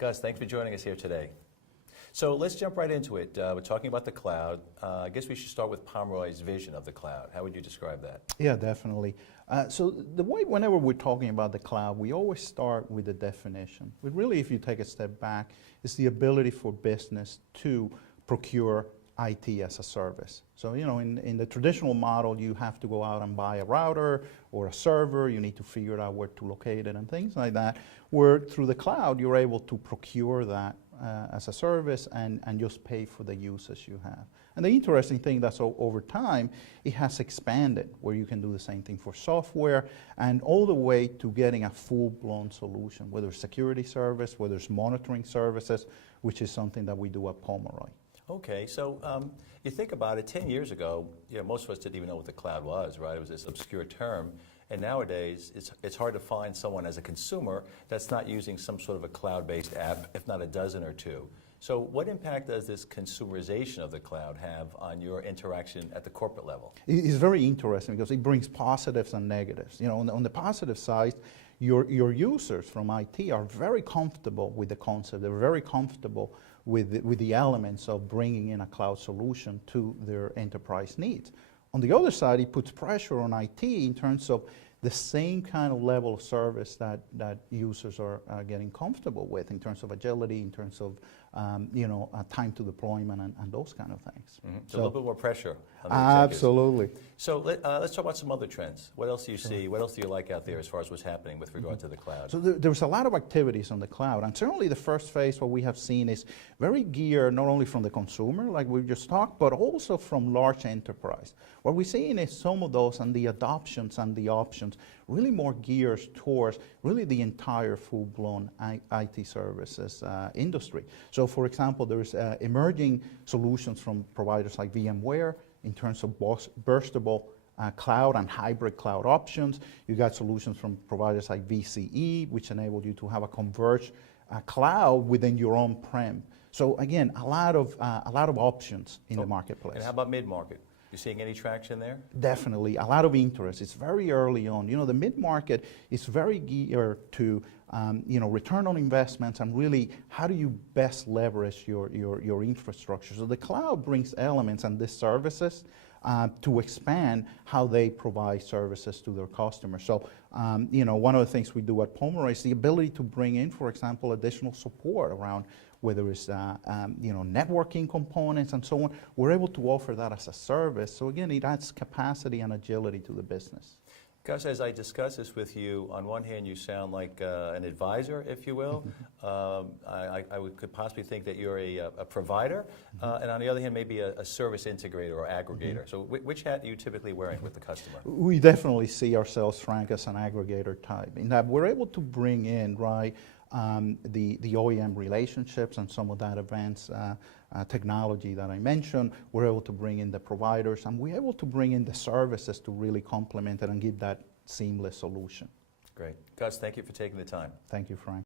Gus, thanks for joining us here today. So let's jump right into it. We're talking about the cloud. I guess we should start with Pomeroy's vision of the cloud. How would you describe that? Yeah, definitely. So the way, whenever we're talking about the cloud, we always start with the definition. But really, if you take a step back, it's the ability for business to procure IT as a service. So, you know, in the traditional model, you have to go out and buy a router or a server. You need to figure out where to locate it and things like that. Where through the cloud, you're able to procure that as a service and just pay for the usage you have. And the interesting thing that's over time, it has expanded where you can do the same thing for software and all the way to getting a full-blown solution, whether it's security service, whether it's monitoring services, which is something that we do at Pomeroy. Okay, so you think about it, 10 years ago, most of us didn't even know what the cloud was, right? It was this obscure term. And nowadays, it's hard to find someone as a consumer that's not using some sort of a cloud-based app, if not a dozen or two. So what impact does this consumerization of the cloud have on your interaction at the corporate level? It's very interesting because it brings positives and negatives. You know, on the positive side, your users from IT are very comfortable with the concept. They're very comfortable with the elements of bringing in a cloud solution to their enterprise needs. On the other side, it puts pressure on IT in terms of the same kind of level of service that users are getting comfortable with in terms of agility, in terms of time to deployment and those kind of things. Mm-hmm. So a little bit more pressure on the absolutely. So let's talk about some other trends. What else do you see? What else do you like out there as far as what's happening with regard to the cloud? So there's a lot of activities on the cloud, and certainly the first phase, what we have seen is very geared not only from the consumer, like we just talked, but also from large enterprise. What we're seeing is some of those and the adoptions and the options really more geared towards really the entire full-blown IT services industry. So for example, there's emerging solutions from providers like VMware in terms of burstable cloud and hybrid cloud options. You got solutions from providers like VCE, which enable you to have a converged cloud within your on-prem. So again, a lot of options in the marketplace. And how about mid-market? You seeing any traction there? Definitely, a lot of interest. It's very early on. You know, the mid-market is very geared to return on investments and really how do you best leverage your infrastructure. So the cloud brings elements and these services to expand how they provide services to their customers. So, one of the things we do at Pomeroy is the ability to bring in, for example, additional support around whether it's networking components and so on. We're able to offer that as a service. So again, it adds capacity and agility to the business. Gus, as I discuss this with you, on one hand you sound like an advisor, if you will. I could possibly think that you're a provider, and on the other hand maybe a service integrator or aggregator. So which hat are you typically wearing with the customer? We definitely see ourselves, Frank, as an aggregator type, in that we're able to bring in, the OEM relationships and some of that advanced technology that I mentioned. We're able to bring in the providers, and we're able to bring in the services to really complement it and give that seamless solution. Great. Gus, thank you for taking the time. Thank you, Frank.